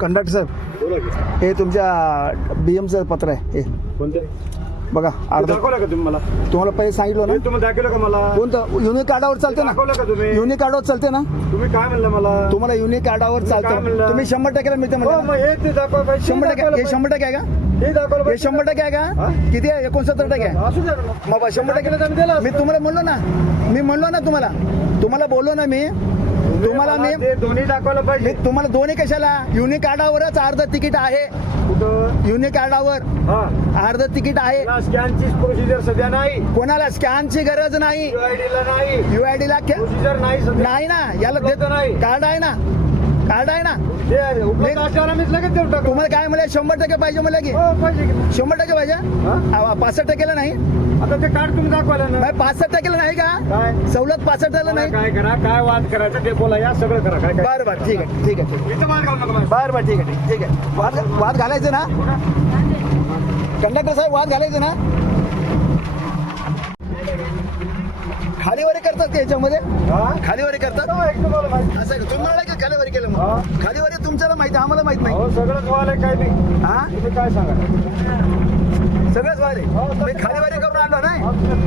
Conductor साहेब, हे तुमच्या BMचं पत्र आहे. हे कोणते बघा अर्ध दाखवलं का तुम्ही मला? तुम्हाला पहिले सांगितलं ना. तुम्ही दाखवलं का मला? कोणतं युनिक कार्डावर चालते ना? दाखवलं का तुम्ही? युनिक कार्डावर चालते ना? तुम्ही काय म्हणलं मला? तुम्हाला युनिक कार्डावर काय चालतं. म्हणलं? तुम्ही 100% मिळते हो, म्हणजे मग हे ते दाखवा पाहिजे. 100%. हे 100% आहे का? हे दाखवलं हे पाहिजे. 100% आहे हा? का? किती आहे? 69% आहे. असू द्या ना. मग 100% दिलं मी तुम्हाला म्हणलो ना. मी म्हणलो ना तुम्हाला बोललो ना मी. तुम्हाला मला मी ते दोन्ही दाखवलं पाहिजे. तुम्हाला दोन्ही कशाला? युनिक कार्डावरच अर्ध तिकीट आहे. कुठं? युनिक कार्डावर हा, अर्ध तिकीट आहे. स्कॅनची प्रोसिजर सध्या नाही. कोणाला स्कॅनची गरज नाही. UID ला नाही. UID ला प्रोसिजर नाही सध्या. नाही ना. याला उपलब्ध नाही. कार्ड आहे ना. कार्ड आहे ना. ते उपलब्ध असल्यावर आम्हीच लगेच देऊन टाकू. तुम्हाला काय म्हणलं? 100% पाहिजे मला की हो, पाहिजे की. 100% पाहिजे. हा? 65% नाही. आता ते कार्ड तुम्ही दाखवायला ना. 65% नाही का? काय सवलत 65% नाही. काय करा, काय वाद करायचं ते बोला, या सगळं करा. काय काय बरं ठीक आहे ठीक आहे ठीक आहे. इथं वाद घालू नका माझ्या. बरं ठीक आहे ठीक आहे. वाद घालायचं ना कंडक्टर साहेब? वाद घालायचं ना? खालीवरी करतात का याच्यामध्ये? हा? खालीवरी करतात हो, एकदम मला माहिती. असं आहे का? तुम्हाला की खालीवरी केलं हा. मग? खालीवरी तुमच्याला माहिती, आम्हाला माहित नाही. हो, सगळंच व्हायलंय काय नाही. हा, तुम्ही काय सांगा? सगळंच वाले. हो, मी खालीवरी करून आलो नाही.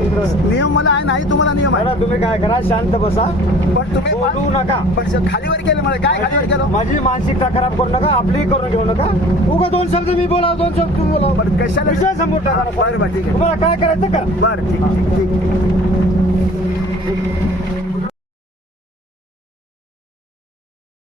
बरं, नियम मला आहे नाही, तुम्हाला नियम आहे. तुम्ही काय करा, शांत बसा, पण तुम्ही बोलू नका. पण खालीवर केलं मला. काय खालीवर केलं? माझी मानसिकता खराब करू नका, आपली करून घेऊ नका. उगा दोन शब्द मी बोला, दोन शब्द तुम्ही बोला. बरं कशाला? विषय समोर टाका. बरं ठीक आहे. तुम्हाला काय करायचं करा. बरं ठीक ठीक ठीक.